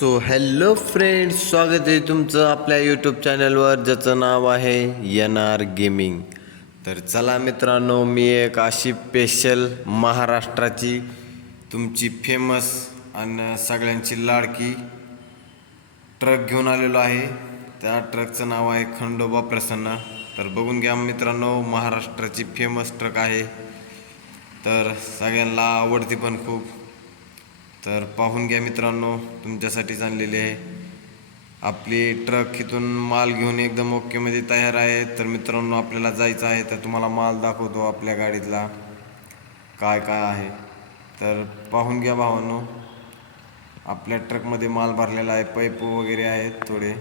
So hello friends स्वागत आहे तुमचं आपल्या यूट्यूब चॅनलवर ज्याचं नाव आहे एन आर गेमिंग तर चला मित्रांनो मी एक अशी स्पेशल महाराष्ट्राची तुमची फेमस आणि सगळ्यांची लाडकी ट्रक घेऊन आलेलो आहे. त्या ट्रकचं नाव आहे खंडोबा प्रसन्न. तर बघून घ्या मित्रांनो महाराष्ट्राची फेमस ट्रक आहे. तर सगळ्यांना आवडती पण खूप. तर पाहून घ्या मित्रांनो तुमच्यासाठीच आणलेली आहे. आपली ट्रक इथून माल घेऊन एकदम ओकेमध्ये तयार आहे. तर मित्रांनो आपल्याला जायचं आहे तर तुम्हाला माल दाखवतो आपल्या गाडीतला. काय काय आहे. तर पाहून घ्या भावांनो आपल्या ट्रकमध्ये माल भरलेला आहे. पाईप वगैरे आहेत थोडे.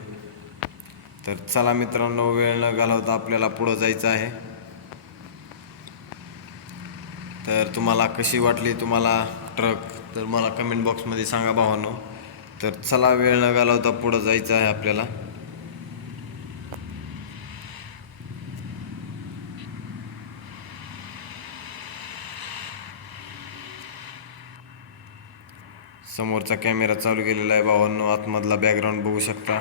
तर चला मित्रांनो वेळ न घालवता आपल्याला पुढं जायचं आहे. तर तुम्हाला कशी वाटली तुम्हाला ट्रक तर मला कमेंट बॉक्समध्ये सांगा भावांनो. तर चला वेळ न घालवता पुढं जायचं आहे आपल्याला. समोरचा कॅमेरा चालू केलेला आहे भावांनो. आतमधला बॅकग्राऊंड बघू शकता.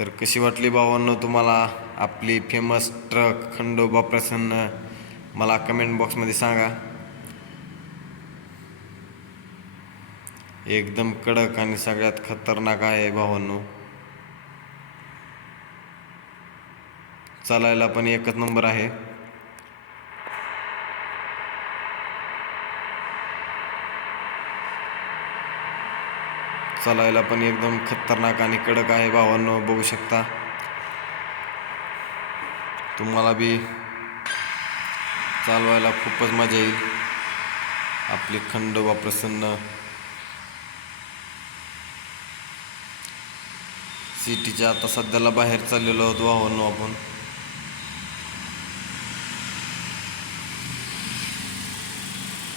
तर कशी वाटली भावांनो तुम्हाला आपली फेमस ट्रक खंडोबा प्रसन्न? मला कमेंट बॉक्समध्ये सांगा. एकदम कडक आणि सगळ्यात खतरनाक आहे भावांनो. चालायला पण एकच नंबर आहे. चालायला पण एकदम खतरनाक आणि कडक आहे भावांनो बघू शकता. तुम्हाला बी चालवायला खूपच मजा येईल. आपली खंडोबा प्रसन्न. सिटीच्या आता सध्याला बाहेर चाललेलो आहोत वाहनो आपण.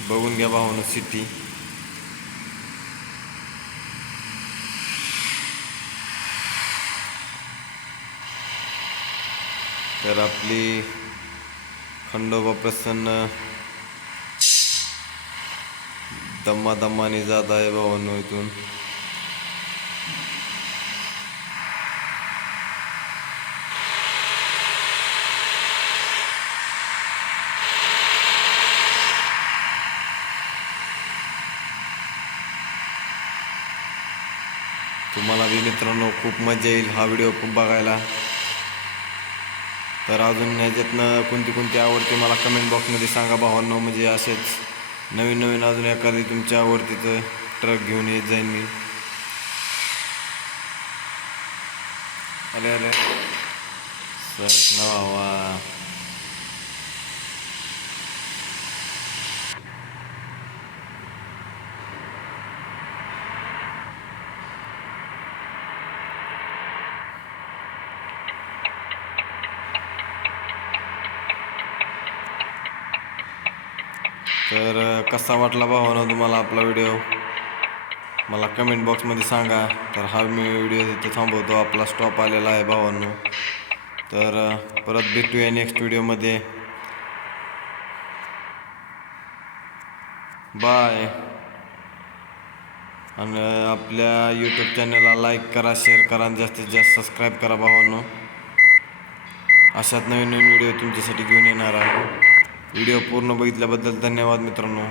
बघून घ्या भावांनो सिटी. तर आपली खंडोबा प्रसन्न. दम्मा दम्माने जात आहे भावांनो इथून. तुम्हाला बी मित्रांनो खूप मजा येईल हा व्हिडिओ खूप बघायला. तर अजून ह्याच्यातनं कोणती कोणती आवडते मला कमेंट बॉक्समध्ये सांगा भावांनो. म्हणजे असेच नवीन नवीन अजून एखादी तुमच्या आवडतीचं ट्रक घेऊन येत जाईन मी. अरे अरे सर ना तर कसा वाटला भावानं तुम्हाला आपला व्हिडिओ मला कमेंट बॉक्समध्ये सांगा. तर हा मी व्हिडिओ तिथे थांबवतो. आपला स्टॉप आलेला आहे भावांनो. तर परत भेटूया नेक्स्ट व्हिडिओमध्ये बाय आणि आपल्या यूट्यूब चॅनलला लाईक करा शेअर करा आणि जास्तीत जास्त सबस्क्राईब करा भावांनो. अशात नवीन नवीन व्हिडिओ तुमच्यासाठी घेऊन येणार आहे. व्हिडिओ पूर्ण बघितल्याबद्दल धन्यवाद मित्रांनो.